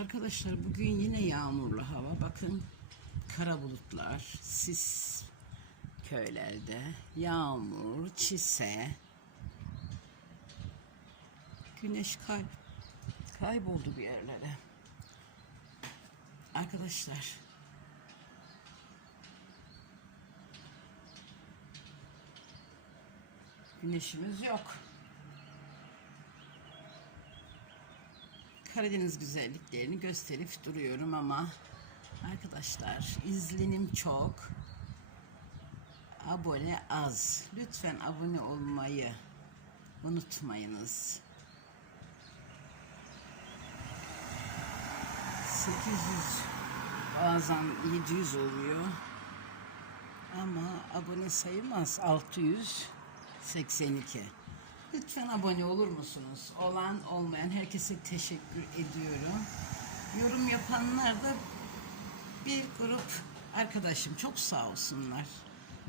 Arkadaşlar bugün yine yağmurlu hava. Bakın kara bulutlar, sis köylerde, yağmur, çise. Güneş kay kayboldu bir yerlere. Arkadaşlar güneşimiz yok. Karadeniz güzelliklerini gösterip duruyorum ama arkadaşlar izlenim çok. Abone az. Lütfen abone olmayı unutmayınız. 800 bazen 700 oluyor. Ama abone sayımız 682. Lütfen abone olur musunuz? Olan olmayan herkese teşekkür ediyorum. Yorum yapanlar da bir grup arkadaşım çok sağ olsunlar.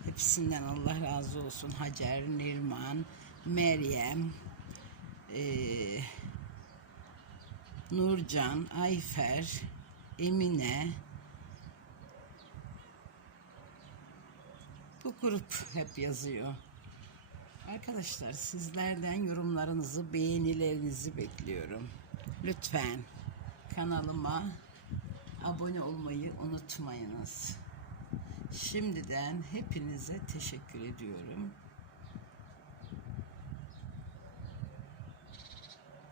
Hepsinden Allah razı olsun. Hacer, Nirman, Meryem, eee Nurcan, Ayfer, Emine. Bu grup hep yazıyor. Arkadaşlar sizlerden yorumlarınızı, beğenilerinizi bekliyorum. Lütfen kanalıma abone olmayı unutmayınız. Şimdiden hepinize teşekkür ediyorum.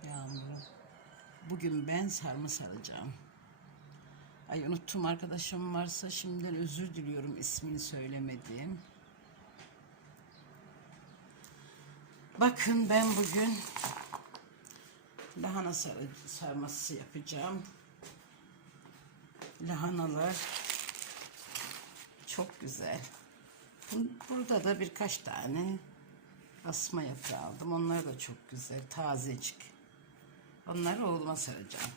Yağmur. Bugün ben sarma saracağım. Ay unuttum arkadaşım varsa şimdiden özür diliyorum ismini söylemediğim. Bakın ben bugün lahana sar sarması yapacağım. Lahanalar çok güzel. Bu- Burada da birkaç tane asma yaprağı aldım. Onlar da çok güzel, tazecik. Onları oğluma saracağım.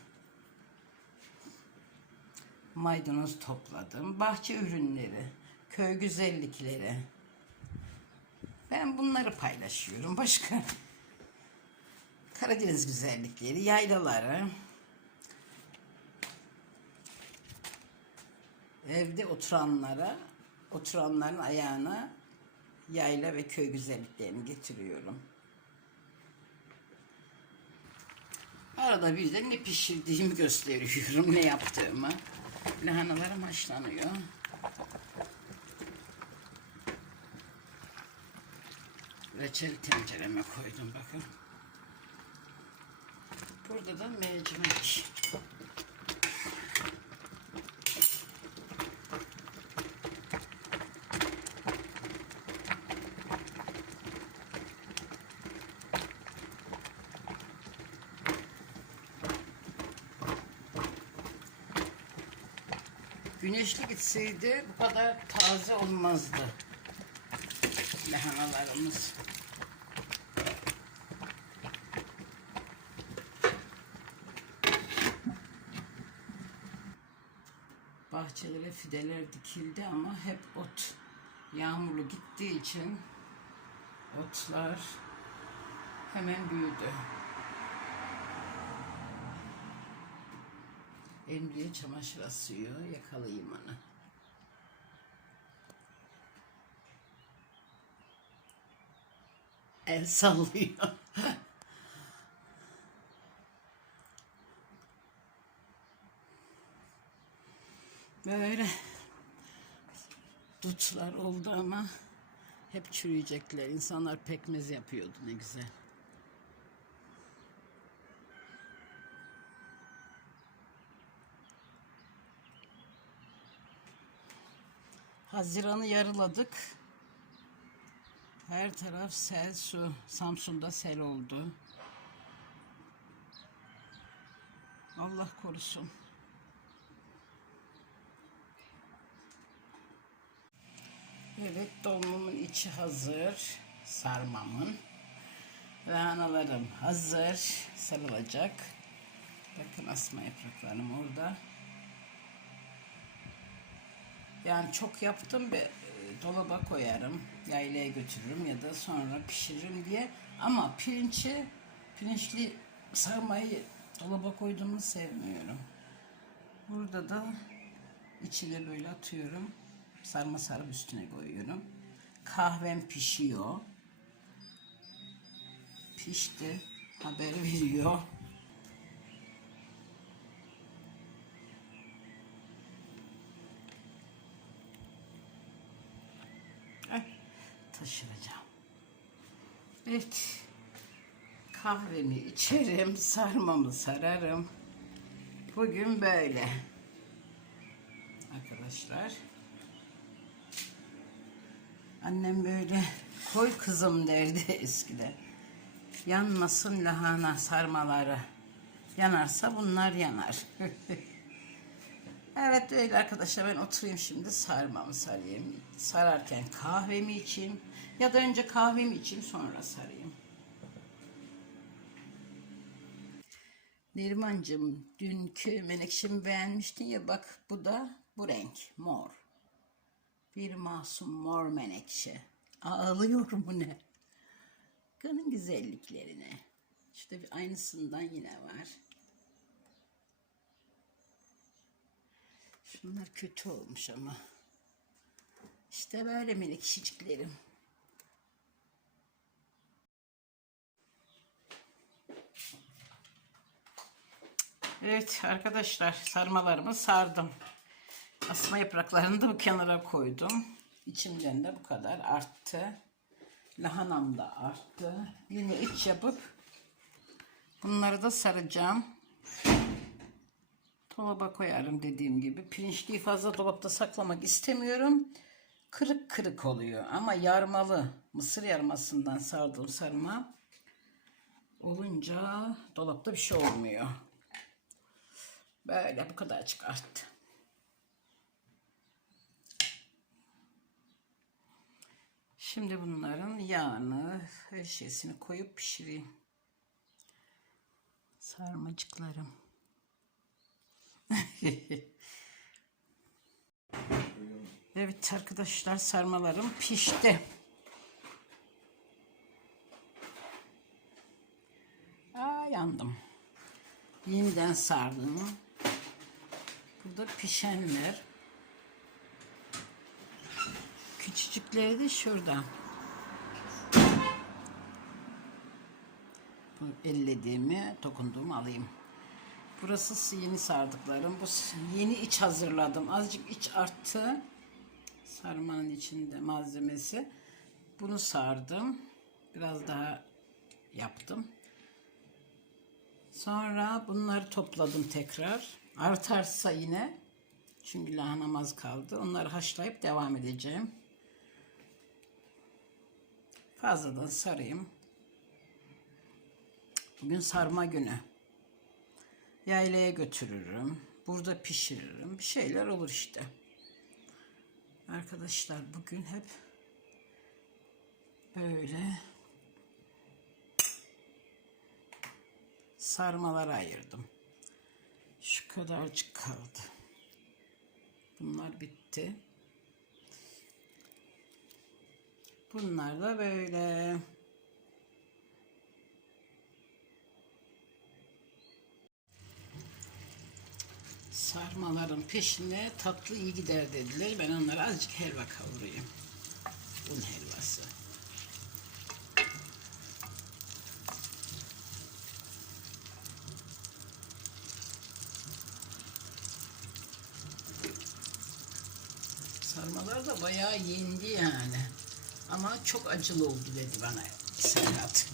Maydanoz topladım. Bahçe ürünleri, köy güzellikleri. Ben bunları paylaşıyorum. Başka Karadeniz güzellikleri, yaylaları. Evde oturanlara, oturanların ayağına yayla ve köy güzelliklerini getiriyorum. Arada bir de ne pişirdiğimi gösteriyorum, ne yaptığımı. Lahanalarım haşlanıyor. Reçel tencereme koydum bakın. Burada da mercimek. Güneşli gitseydi bu kadar taze olmazdı lahanalarımız. Bahçelere fideler dikildi ama hep ot. Yağmurlu gittiği için otlar hemen büyüdü. Emriye çamaşır asıyor. Yakalayayım onu. El sallıyor. Böyle dutlar oldu ama hep çürüyecekler. İnsanlar pekmez yapıyordu ne güzel. Haziran'ı yarıladık. Her taraf sel su. Samsun'da sel oldu. Allah korusun. Evet dolmumun içi hazır. Sarmamın. Lahanalarım hazır. Sarılacak. Bakın asma yapraklarım orada. Yani çok yaptım ve e, dolaba koyarım. Yaylaya götürürüm ya da sonra pişiririm diye. Ama pirinci, pirinçli sarmayı dolaba koyduğumu sevmiyorum. Burada da içine böyle atıyorum. Sarma sarıp üstüne koyuyorum. Kahvem pişiyor. Pişti. Haber veriyor. Ay, taşıracağım. Evet. Kahvemi içerim, sarmamı sararım. Bugün böyle. Arkadaşlar. Annem böyle koy kızım derdi eskiden. Yanmasın lahana sarmaları. Yanarsa bunlar yanar. evet öyle arkadaşlar ben oturayım şimdi sarmamı sarayım. Sararken kahvemi içeyim. Ya da önce kahvemi içeyim sonra sarayım. Nerimancığım dünkü menekşemi beğenmiştin ya bak bu da bu renk mor. Bir masum mor menekşe. Ağlıyorum bu ne? Kanın güzelliklerine. İşte bir aynısından yine var. Şunlar kötü olmuş ama. İşte böyle menekşeciklerim. Evet arkadaşlar sarmalarımı sardım. Asma yapraklarını da bu kenara koydum. İçimden de bu kadar arttı. Lahanam da arttı. Yine iç yapıp bunları da saracağım. Dolaba koyarım dediğim gibi. Pirinçliği fazla dolapta saklamak istemiyorum. Kırık kırık oluyor ama yarmalı mısır yarmasından sardığım sarma olunca dolapta bir şey olmuyor. Böyle bu kadar çıkarttı. Şimdi bunların yağını, her şeysini koyup pişireyim. Sarmacıklarım. evet arkadaşlar sarmalarım pişti. Aa yandım. Yeniden sardım. Burada pişenler. Küçücükleri de şurada. Ellediğimi, dokunduğumu alayım. Burası yeni sardıklarım. Bu yeni iç hazırladım. Azıcık iç arttı. Sarmanın içinde malzemesi. Bunu sardım. Biraz daha yaptım. Sonra bunları topladım tekrar. Artarsa yine çünkü lahanam az kaldı. Onları haşlayıp devam edeceğim. Fazladan sarayım. Bugün sarma günü. Yaylaya götürürüm. Burada pişiririm. Bir şeyler olur işte. Arkadaşlar bugün hep böyle sarmalara ayırdım. Şu kadarcık kaldı. Bunlar bitti. Bunlar da böyle. Sarmaların peşine tatlı iyi gider dediler. Ben onlara azıcık helva kavurayım. Un helvası. Sarmalar da bayağı yendi yani. Ama çok acılı oldu dedi bana Serhat.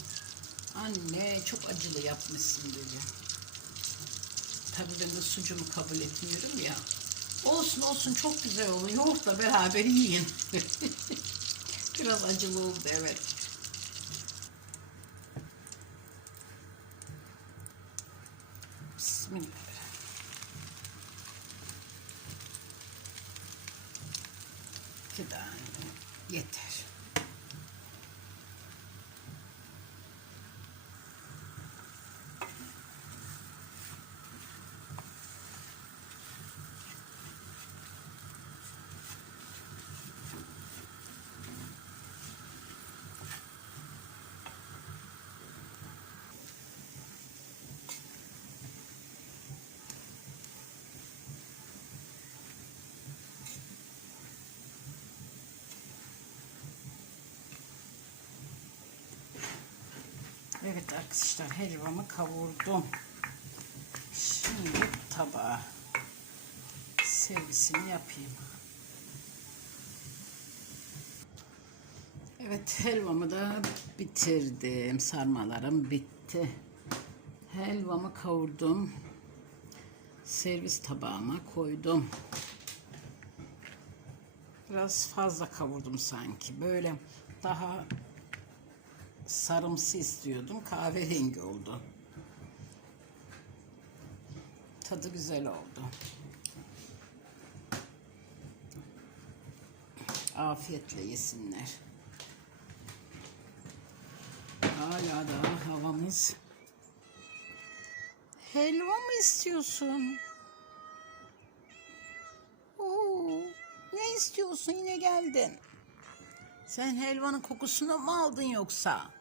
Anne çok acılı yapmışsın dedi. Tabii ben de sucuğumu kabul etmiyorum ya. Olsun olsun çok güzel oluyor. Yoğurtla beraber yiyin. Biraz acılı oldu evet. Bismillah. Y. Este. Evet arkadaşlar helvamı kavurdum. Şimdi tabağa servisini yapayım. Evet helvamı da bitirdim. Sarmalarım bitti. Helvamı kavurdum. Servis tabağıma koydum. Biraz fazla kavurdum sanki. Böyle daha sarımsı istiyordum. Kahverengi oldu. Tadı güzel oldu. Afiyetle yesinler. Hala da havamız. Helva mı istiyorsun? Oo, ne istiyorsun yine geldin. Sen helvanın kokusunu mu aldın yoksa?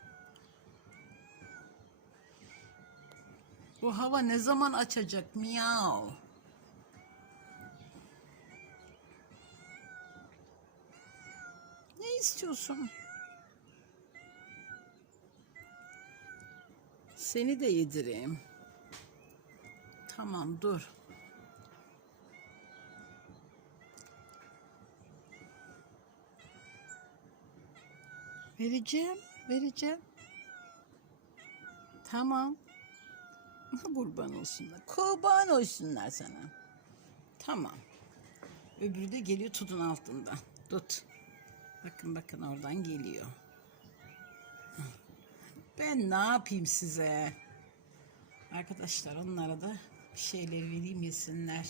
Bu hava ne zaman açacak miyav? Ne istiyorsun? Seni de yedireyim. Tamam dur. Vereceğim, vereceğim. Tamam. Kurban olsunlar. Kurban olsunlar sana. Tamam. Öbürü de geliyor tutun altından. Tut. Bakın bakın oradan geliyor. Ben ne yapayım size? Arkadaşlar onlara da bir şeyler vereyim yesinler.